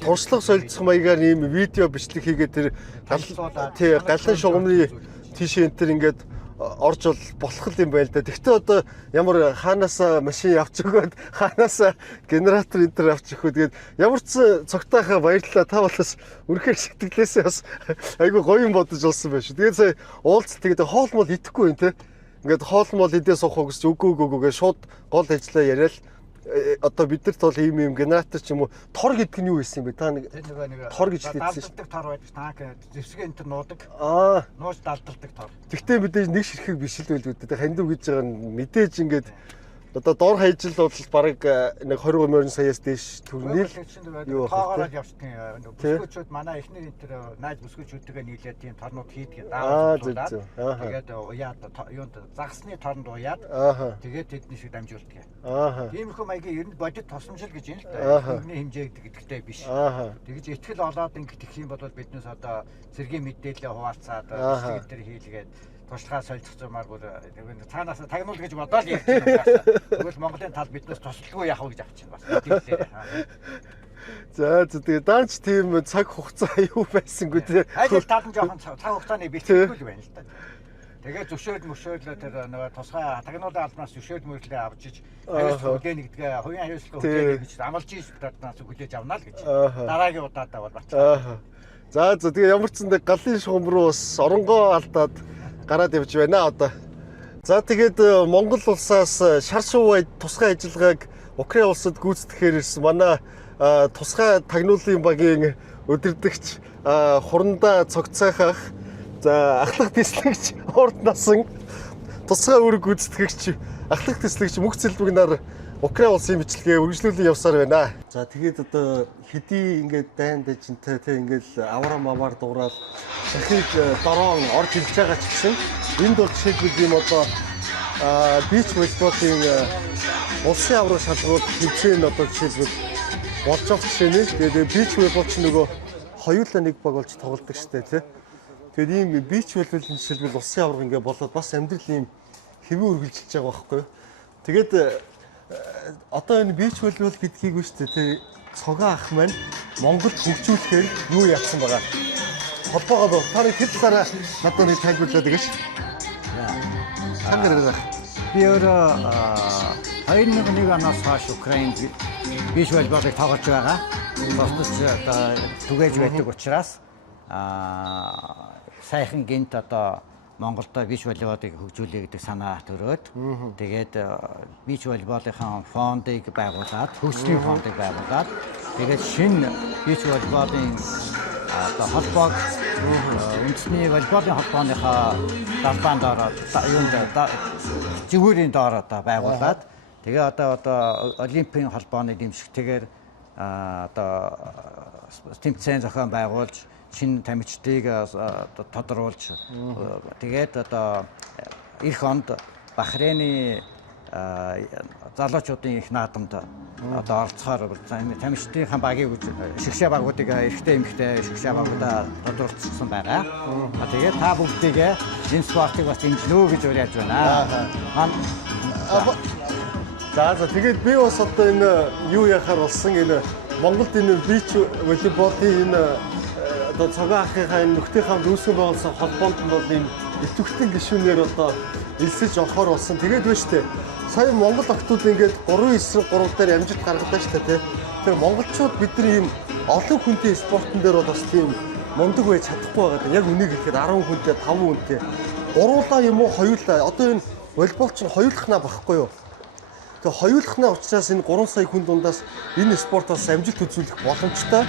Туршлага солилцох маягаар ийм видео бичлэг хийгээд тэр галын шугамны тийш энэ төр ингээд орж болох юм байл да. Тэгвэл одоо ямар хаанаас машин авч өгөөд хаанаас генератор энэ төр авч өгөхөө тэгээд ямар ч цогтойхоо баярлалаа. Та болоос үнэхээр сэтгэлээсээ бас айгүй гоё юм бодож олсон байж. Тэгээд сая уулз тэгээд хоол мол идэхгүй юм те. Ингээд хоол мол идээ суух гэж үгүй гэж шууд гол ажиллаа яриад одоо бидэрт бол ийм генератор ч юм уу тор гэдэг нь юу байсан юм бэ? Та нэг тор гэж хэлсэн шүү дээ. Тор байдаг танк зэвсэг энэ төр нуудаг. Нууж далдалдаг тор. Тэгтээ мэдээж нэг ширхэг биш л байл үүдээ. Хандив гэж байгаа нь мэдээж ингээд одоо дор хайжил бол бараг нэг 20 морин саяас дээш төрний юу тоогоор явчихсан. Бүсгүүчүүд манай эхнэр энэ төр найз бүсгүүчүүдтэйгээ нийлээд тийм торнууд хийдэг. Тэгээд уяад юунд загсны торнд уяад тэгээд тэдний шиг дамжуулдаг. Тиймэрхүү маягийн ер нь бодит тусламжил гэж юм л да. Хөнгөний хэмжээ гэдэгтэй биш. Тэгж итгэл олоод ингэх юм бол биднээс одоо цэргийн мэдээлэл хуваалцаад бичлэг дээр хийлгээд туршлагаа солилцох юмар бүр цаанаас тагнуул гэж бодоод ярьж байна. Тэгвэл Монголын тал биднээс тусалгүй яах вэ гэж авчихна бас мэдээлэлээ. За тэгээ даанч тийм цаг хугацаа юу байсангүй те. Аль талд нь жоохон цаг хугацааны бэлтгэхгүй л байна л да. Тэгээд зөвшөөрөл тэр нөгөө тусгай тагнуулын албанаас зөвшөөрөл авч иж аюулгүй хүлээн нэгдгээ хувийн аюулгүй хүлээн гэж амлж иж биднаас хүлээж авна л гэж. Дараагийн удаадаа бол бач. За тэгээ ямар ч зэндээ галын шугам руу бас оронгоо алдаад гараад явж байна одоо. За тэгээд Монгол улсаас шар шувуу тусгай ажиллагааг Украин улсад гүйцэтгэхээр ирсэн манай тусгай тагнуулын багийн удирдагч хурандаа цогцайхах за ахлах тэслэгч урд насан тусгай үүрэг гүйцэтгэгч ахлах тэслэгч мөнх цэлбэгнаар Украин улсын бичлэгээ үргэлжлүүлэн явсаар байна. За тэгээд одоо хэдий ингээд дайн дэжинтэй тэг ингээд аврам мавар дуурал шахиг дорон орж ирж байгаа ч гэсэн энд бол жишээлбэл ийм одоо бич волейболын улсын авраг шалгуулт тэмцээн одоо жишээлбэл болж байгаа жишээ нь. Тэгээд бич волейбол ч нөгөө хоёулаа нэг баг болж тоглодог штэ тий. Тэгээд ийм бич волейболын жишээлбэл улсын авраг ингээд болоод бас амьдрал ийм хэвэн үргэлжилж байгаа байхгүй юу. Тэгээд одоо энэ бич волейбол гэдгийг үү штэ тий. Цогоо ах маань Монголд хөгжүүлэхээр юу яасан байгаа. Холбоогоо бол та хэд талаараа надад нэг тайлбарлаад өгөөч. Сангараа. Би өөрөө 2001 оноос хойш Украинд бич волейболыг тоглож байгаа. Босдос одоо түгээж байдаг учраас сайхан гинт одоо Монголд бич волейболыг хөгжүүлэе гэдэг санаа төрөөд тэгээд бич волейболын фондыг байгуулад, хөгжлийн фондыг байгуулад тэгээд шинэ бич волейболын одоо холбоог үндэсний волейболын холбооныхоо далбаанд ороод юунд жигүүрийн доор одоо байгуулад тэгээ одоо олимпийн холбооны дэмжигтэйгээр одоо тэмцээн зохион байгуулж шинэ тамирчдыг тодруулж тэгээд одоо эх онд Бахрейны залуучуудын их наадамд одоо оролцохоор тамирчдын багийг шигшээ багуудыг эрэгтэй эмэгтэй шигшээ багуудаа тодруулсан байгаа. Тэгээд та бүгдийг энэ спортыг бас дэмжинө гэж уриалж байна. За тэгээд би бас одоо энэ юу яхаар болсон энэ Монголд энэ бич волейболын энэ одоо цогоо ахыхаа энэ нөхдөй хамт үүсгэн байгуулсан холбоонд нь бол ийм идэвхтэй гишүүнээр одоо элсэж явахаар болсон. Тэгээд байна штэ. Сая Монгол охтууд ингээд 3-9-3 дээр амжилт гаргадаг штэ тий. Тэр монголчууд бидний ийм олон хүнтэй спортон дээр бол бас тийм мундаг байж чадахгүй байгаа. Яг үнийг хэлэхэд 10 хүнтэй 5 хүнтэй гуруулаа юм уу хоёулаа. Одоо энэ волейбол чинь хоёулахнаа багхгүй юу? Тэгээ хоёулахнаа учраас энэ 3 сая хүн дундаас энэ спортоос амжилт үзүүлэх боломжтой.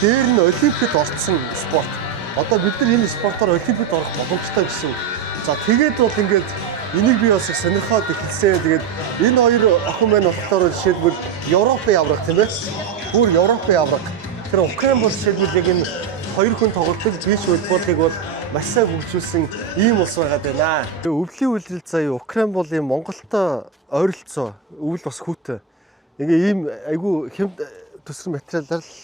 Дээр нь олимпиад орсон спорт. Одоо бид нар энэ спортоор олимпиад орох боломжтой гэсэн. За тэгээд бол ингээд энийг би бас их сонирхоод эхэлсэн. Тэгээд энэ хоёр охин маань болохоор жишээлбэл Европын авраг тийм ээ. Бүр Европын авраг. Тэр Украин бол жишээлбэл яг энэ хоёр хүн тоглолтод бич волейболыг бол маш сайн хөгжүүлсэн ийм улс байгаад байна. Тэгээ өвлийн үйлрэл заяа Украин бол ийм Монголтой ойролцоо өвөл бас хүүтэй. Ингээ ийм айгүй хэмт төсөр материалаар л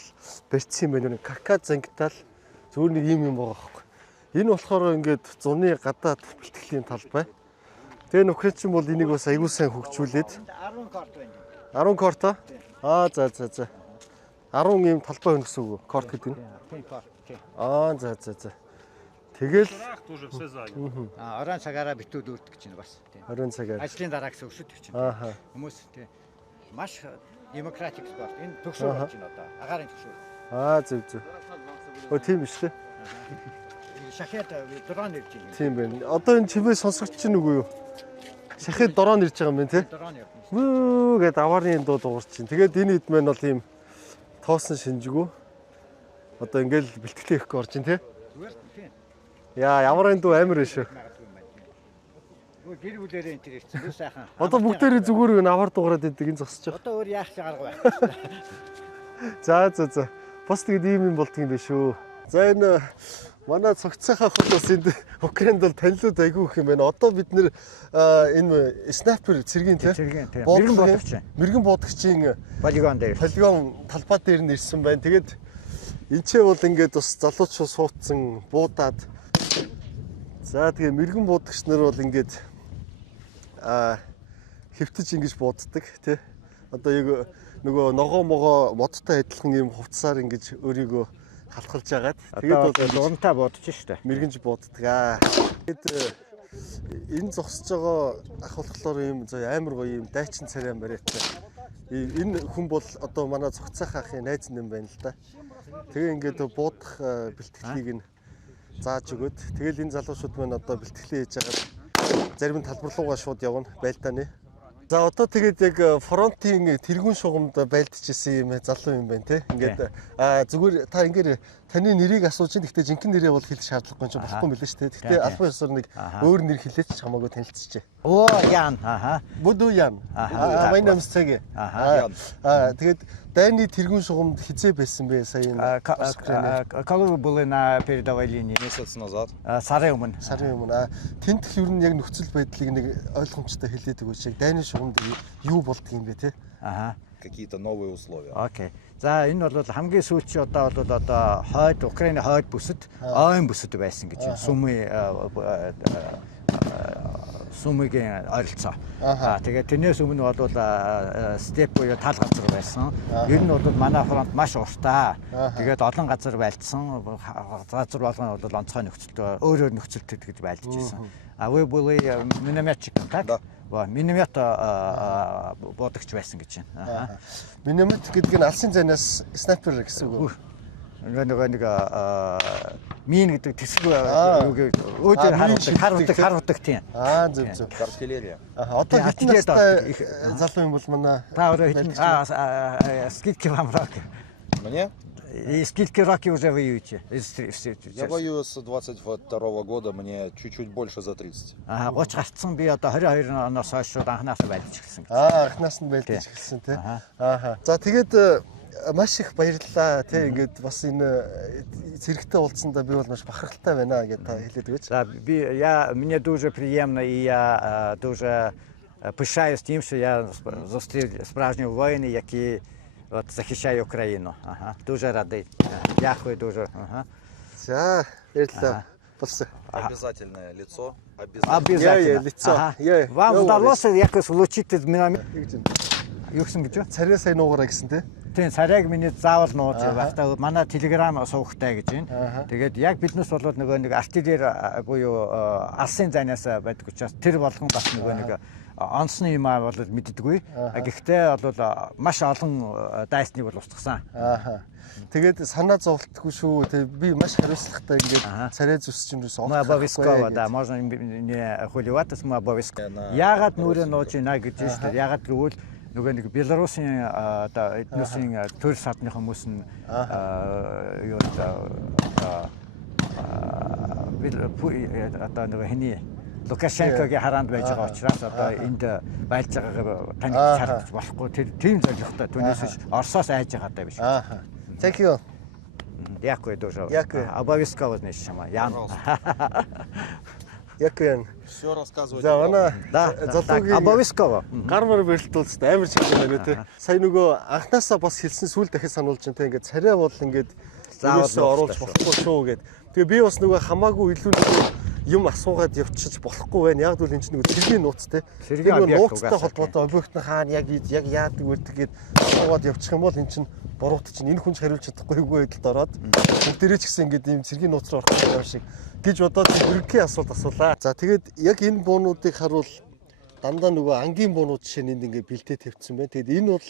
барьсан юм байна. Какад зангитал зөвөр нэг ийм юм байгаа байхгүй. Энэ болохоор ингээд зуны гадаад бэлтгэлийн талбай. Тэгээ Украинчин бол энийг бас айгүй сайн хөгжүүлээд 10 корт байна. 10 корт аа? За. 10 ийм талбай байна гэсэн үг. Корт гэдэг нь. За. Тэгэл Орон цагаараа битүүд өөртөг чинь бас тийм. Орон цагаар. Ажлын дараа гэсэн өшөдөг чинь. Хүмүүс тийм маш демократик спорт. Энэ төгсөө болж байна одоо. Агаарын төгсөө. Зөв. Өө тийм биш үү? Шахаад дрон ирж байна. Тийм байна. Одоо энэ чимээ сонсогч чинь үгүй юу? Шахаад дрон ирж байгаа юм байна тий. Дрон явна. Мөө гэд аваарын дуу дуурч чинь. Тэгээд энэ хэд маань бол ийм тоосон шинжгүй. Одоо ингээл бэлтгэлээ ихгүй орж ин тий. Зүгээр тийм. Яа, аваарын дуу амар биш үү? Гэр бүлэрээ энэ тэр ирсэн. Сайхан. Одоо бүгдээрээ зүгээр н аваар дуугараад идэг энэ зогсож байгаа. Одоо өөр яах ч арга байхгүй. За. Бас тэгээд ийм юм болдго юм биш үү? За энэ манай цогцсойхоо хүмүүс энд Украинд бол танилуд айгүй их юм байна. Одоо бид нэр энэ снайпер цэргийн тий. Мэргэн буудагчийн полигон дээр. Полигон талбай дээр нь ирсэн байна. Тэгээд энчээ бол ингээд бас залуучууд суудсан буудаад. За тэгээ мэргэн буудагч нар бол ингээд хэвтэж ингэж бууддаг тий. Одоо яг нөгөө ногоо модтой адилхан юм хувцсаар ингэж өөрийгөө халахлж агаад тэгээд бол дуунтаа буудаж штэ. Мэргэнж бууддаг. Тэгээд энэ зогсож байгаа ах болохоор ийм амар гоё ийм дайчин царай бариатай. Энэ хүн бол одоо манай цогцойх ахын найз нэм байна л да. Тэгээ ингээд буудах бэлтгэлийг нь зааж өгöd. Тэгэл энэ залуучууд маань одоо бэлтгэлээ хийж агаад зарим нь талбар руугаа шууд явна байлдааны. За одоо тэгээд яг фронтын тэргүүн шугамд байлдчихсэн юм залуу юм байна те. Ингээд зүгээр та ингээд таны нэрийг асууж ин гэхдээ жинхэнэ нэрээ бол хэлэх шаардлагагүй ч болохгүй мэлээ шүү дээ. Гэхдээ албан ёсоор нэг өөр нэр хэлээч хамаагүй танилцчихжээ. Оо Ян. Буду Ян. My name is Цэгэ. Тэгээд дайны тэргүүн шугамд хизээ байсан бэ сая энэ. Когда были на передовой линии? Месяц назад. Сарын өмнө. Сарын өмнө. Тэнтх ер нь яг нөхцөл байдлыг нэг ойлгомжтой хэлээд өгөөч. Яг дайны шугамд юу болдго юм бэ те? Какие-то новые условия. Окей. За энэ бол хамгийн сүүлчийн одоо хойд Украины хойд бүсэд ойн бүсэд байсан гэж байна. Сумигийн ойролцоо. Тэгээд тэрнээс өмнө бол степ буюу тал газар байсан. Ер нь бол манай фронт маш уртаа. Тэгээд олон газар байлдсан. Газар болгоно бол онцгой нөхцөлтэй өөр нөхцөлтэй гэж байлдаж байсан. Вы были минометчиком, так? Миномет бодогч байсан гэж байна. Миномет гэдэг нь алсын зайнаас снайпер гэсэн үг. Нэг мин гэдэг тэсэг харуулдаг тийм. Зөв. Артиллерия. Одоо хэдэн настай залуу юм бол манай скидки вам раки. Мне? И скидки раки уже воюете. Я воюю с 22 года, мне чуть-чуть больше за 30. 30 гарцсан би одоо 22 оноос хойш анханасаа байлж эхэлсэн. Анхнаас нь байлдаж эхэлсэн тий. За тэгээд маш их баярлалаа тий ингээд бас энэ зэрэгтэй уулзсандаа би бол маш бахархалтай байна гэж та хэлээд өгөөч. Да, мне дуже приємно и я дуже пишаюсь тим, що я зустрів справжнього воїна, який захищає Україну. Дуже радий. Дякую дуже. За, баярлалаа. Болсон. Обязательное лицо. Обязательно. Лицо. Вам удалось якось влучити миномет? Юу гэсэн гэж вэ? Царай сайн нуугараа гэсэн тий. Тийм, царайг миний заавал нууж байхдаа манай телеграм суугтай гэж байна. Тэгээд яг биднес бол нэг артиллери буюу алсын зайнаас байдаг учраас тэр болгон бас нэг онцны юм бол мэддэггүй. Гэхдээ бол маш олон дайсныг бол устгасан. Тэгээд санаа зовлтгүй шүү. Тэгээд би маш хариуцлагатай ингээд царай зүсч юм дээс Мы обовязково, да, можно не хуливаться, мы обовязково. Ягаад нүрээ нууж ийна гэж байна шүү дээ. Ягаад гэвэл нөгөө нэг Белорусын одоо этносын төр садны хүмүүс нь юу одоо нөгөө хэний Лукашенкогийн харанд байж байгаа учраас одоо энд байлж байгаагаа таньж шаардаж болохгүй тийм зорилготой түүнээс биш Оросоос айж байгаатай биш. Thank you. Дякую дуже. Обовязково значит, Ян. Якэн. Все рассказывать. За манай залуугийн обовязково гар мар бэлтүүлсэн амар шиг байна тий. Сая нөгөө анхнаасаа бас хэлсэн сүүл дахиж сануулж байна тий. Ингээд царай бол ингээд заавал оруулж болохгүй шүү гэд. Тэгээ би бас нөгөө хамаагүй илүү нөгөө юм асуугаад явчих болохгүй байна. Яг л энэ чинь нөгөө цэргийн нууц тий. Нөгөө нууцтай холбоотой объектны хаана яг яадаг үрдэг гэд асуугаад явчих юм бол энэ чинь буруутай чинь энэ хүн ч хариулж чадахгүй байдалд ороод бүгдээрээ ч гэсэн ингээд ийм цэргийн нууц руу орох юм шиг гэж бодоод ерөнхий асуулт асуулаа. За тэгээд яг энэ буунуудыг харуул дандаа нөгөө ангийн буунууд жишээ нь ингээд бэлдээ тавьчихсан байна. Тэгээд энэ бол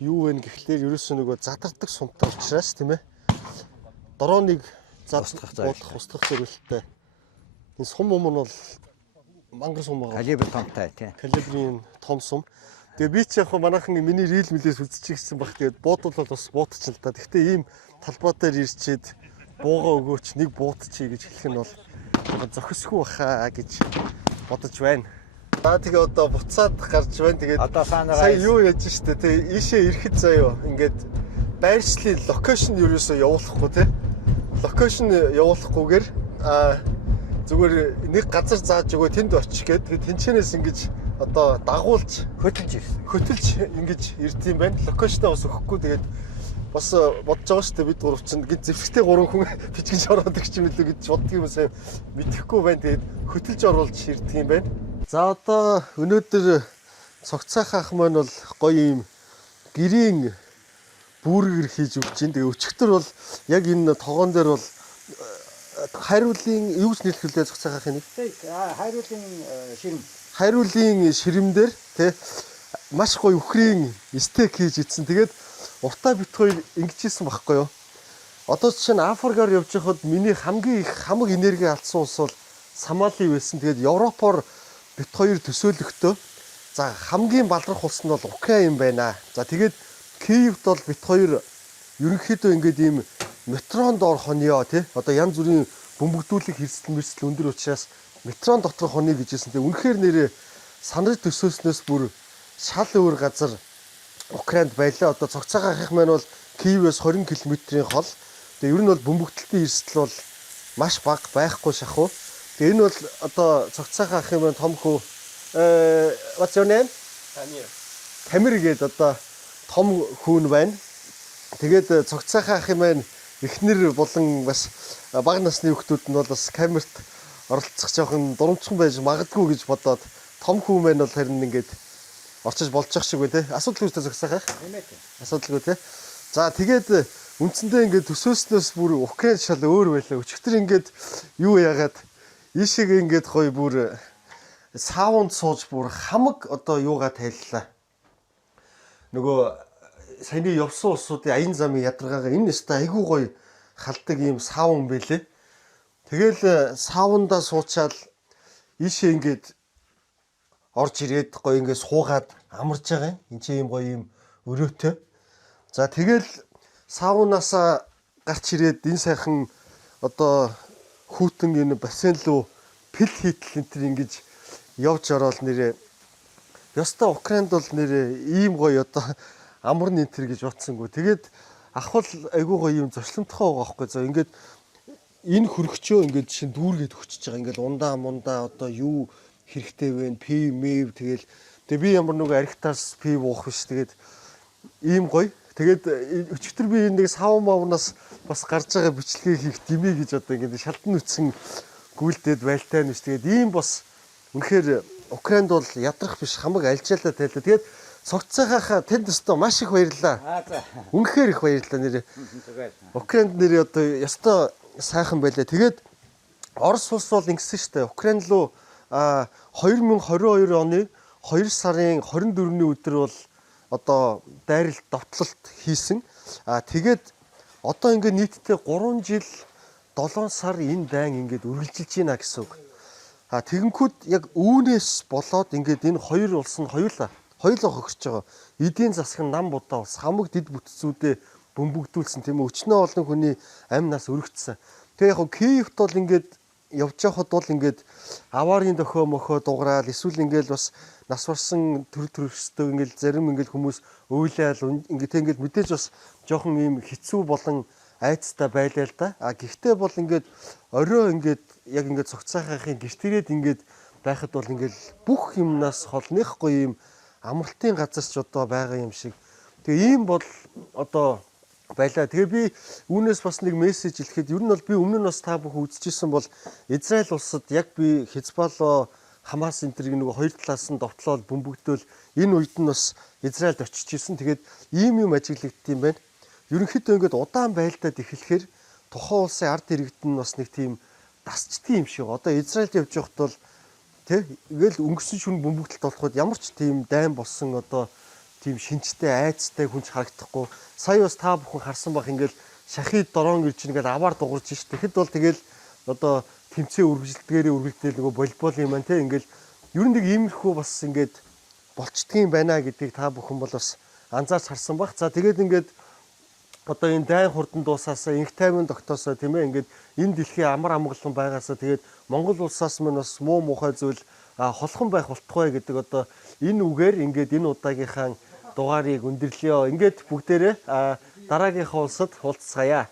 юу вэ гэхлээр ерөөсөө нөгөө задардаг сумтай учраас тийм ээ. Дорооныг задлах устгах зорилттой. Энэ сум юм нь бол мангар сум байгаа. Калибр томтой тийм. Калибрийн том сум. Тэгээ би ч яг манайхан миний рил мэлээс үзчихсэн баг. Тэгээд буудвал бас буутчих л да. Гэхдээ ийм талбай дээр ирчээд бууга өгөөч нэг буутчихъя гэж хэлэх нь бол зохисгүй баха гэж бодож байна. Тэгээ одоо буцаад гарч байна. Тэгээд одоо сая юу яаж штэ тий ийшээ ирэхэд заяа ингээд байршлын локейшн ерөөсөө явуулахгүй тий. Локейшн явуулахгүйгээр зүгээр нэг газар зааж өгөө тэнд очих гээд тэгээд тэнчэнээс ингэж одоо дагуулж хөтөлж ингэж ирд юм байна. Локейшнаа бас өгөхгүй тэгээд бас бодож байгаа шүү дээ бид гурав чинь гид зэвсэгтэй 3 хүн бичгэж ороод ирч юм лүү гэж боддог юм сайн мэдэхгүй байна. Тэгээд хөтөлж оруулж ирдэг юм байна. За одоо өнөөдөр цогцойх ах маань бол гоё юм гэрийн бүүргэр хийж өгч чинь. Тэгээ өчигдөр бол яг энэ тогоон дээр бол хайруулын юу гэж нэрлэхэлээ зах цагаахын нэг. Хайруулын ширэм. Хайруулын ширэмдэр тий маш гоё үхрийн стейк хийж идсэн. Тэгээд уртаа бит хоёр ингэж ийсэн байхгүй юу? Одоо чинь Африкаар явж байхад миний хамгийн их хамаг энерги алдсан улс бол Сомали байсан. Тэгээд Европоор бит хоёр төсөөлөхдөө за хамгийн баларх улс нь бол Украин байна. За тэгээд Киевд бол бит хоёр ерөнхийдөө ингээд ийм метронд орох хонио тий одоо янз бүрийн бөмбөгдүүлэх хэрэгсэл өндөр учраас метрон доторх хонио гэжсэн. Тэгээ үнэхээр нэрээ санаж төсөөснөөс бүр шал өөр газар Украинд байлаа. Одоо цогцоо гахих маань бол Киевээс 20 км-ийн хол. Тэгээ ер нь бол бөмбөгдөлтийн эрсдэл бол маш бага байхгүй шахуу. Тэгээ энэ бол одоо цогцоо гахих маань том хүү what's your name? Тамир гээд одоо том хүүн байна. Тэгээд цогцоо гахих маань эхнэр болон бас бага насны хүүхдүүд нь бол бас камерт оролцох жоохон дурамчхан байж магадгүй гэж бодоод том хүү маань бол харин ингээд орчиж болж ах шиг үү те. Асуудалгүй үстэй зогсоох. Асуудалгүй те. За тэгээд үндсэндээ ингээд төсөөснөөс бүр Украин шал өөр байлаа. Өчигдөр ингээд юу яагаад ийшээ ингээд гоё бүр саунд сууж бүр хамаг одоо юугаа тайллаа. Нөгөө саяны явсан улсуудын аян замын ядаргаагаа энэ нэстэ айгүй гоё халдаг ийм саун байлээ. Тэгэл саундаа суучаал ийшээ ингээд орж ирээд гоё ингээд суугаад амарч байгаа юм. Энд чинь ийм гоё ийм өрөөтэй. За тэгэл саунаасаа гарч ирээд энэ сайхан одоо хүүтэн энэ бассейн руу пил хийтэл энэ төр ингэж явж ороод нэрээ ёстой Украинд бол нэрээ ийм гоё одоо амар нэнтэр гэж бодсонгүй. Тэгээд ахвал айгүй гоё юм зочломтхой байгаа байхгүй. За ингээд энэ хөргөчөө ингээд шин дүүргээд өчөж байгаа. Ингээд ундаа одоо юу хэрэгтэй вэ? Пив мэв тэгэл би ямар нэг архитаас пив уух биш. Тэгээд ийм гоё. Тэгээд өчигдөр би нэг сав мавнаас бас гарч байгаа бичлэгээ хийх димий гэж одоо ингээд шалтан үтсэн гүйлдээд байлтай нь ш. Тэгээд ийм бас үнэхээр Украинд бол ядрах биш хамаг альжаалаа тайлаа. Тэгээд цогцоохоо тэнд өстө маш их баярлаа. Үнэхээр их баярлаа нэрээ. Украинд нэрээ одоо ёстой сайхан байлаа. Тэгээд Орос улс бол ингэсэн штэ. Украин руу 2022 оны 2 сарын 24-ний өдөр бол одоо дайралт довтлолт хийсэн. Тэгээд одоо ингээд нийтдээ 3 жил 7 сар энэ дайн ингээд үргэлжилж байна гэсэн үг. Тэгэнгүүт яг үүнээс болоод ингээд энэ хоёр улс нь хоёулаа хогсож байгаа. Эдийн засаг нь нам будаа улс хамаг дид бүтцүүдээ бөмбөгдүүлсэн тийм ээ. Өчнөө олон хүний амнаас өргөцсөн. Тэгээ яг Киевт бол ингээд явж байхад бол ингээд аварын дохио мохоо дуграал эсвэл ингээд бас нас барсан төрөстэй ингээд зарим ингээд хүмүүс уйлаал ингээд мэдээж бас жоохон ийм хэцүү болон айцтай байлаа л да. Гэхдээ бол ингээд орой ингээд яг ингээд цогцоохын гэртэрээд ингээд байхад бол ингээд бүх юмнаас холныхгүй ийм амралтын газар ч одоо байгаа юм шиг. Тэгээ ийм бол одоо байлаа. Тэгээ би үүнээс бас нэг мессеж хэлэхэд ер нь бол би өмнө нь бас та бүхэн үзчихсэн бол Израиль улсад яг би Хизбалла Хамас энтрийг нэг хоёр талаас нь довтлоод бөмбөгдөөл энэ үед нь бас Израильд очиж ирсэн. Тэгээд ийм юм ажиглагдсан юм байна. Ерөнхийдөө ингээд удаан байлдаад эхлэхээр тухайн улсын ард иргэд нь бас нэг тийм дасчдгийн юм шиг. Одоо Израильд явж байхад бол ингээл өнгөрсөн шөнө бөмбөгдөлт болоход ямар ч тийм дайн болсон одоо тийм шинжтэй айцтай хүнч харагдахгүй. Сая бас та бүхэн харсан бах ингээл шахид дрон ирж ингээл аваар дуурж шít. Тэгэхэд бол тэгэл одоо тэмцээ үргэлжлэлтгээрээ үргэлжлээл нөгөө волейбол юм байна те ингээл ер нь нэг иймэрхүү бас ингээд болцдгийн байна гэдгийг та бүхэн бол бас анзаарч харсан бах. За тэгээд ингээд одоо энэ дайн хурдан дуусаасаа инх тайван тогтоосоо тийм ээ ингээд энэ дэлхийн амар амгалан байгаасаа тэгээд Монгол улсаас мань бас муу мухай зүйл холхон байх болтугай гэдэг одоо энэ үгээр ингээд энэ удаагийнхаа дугаарыг өндөрлөё. Ингээд бүгдээрээ дараагийнхаа улсад хуулцгаая.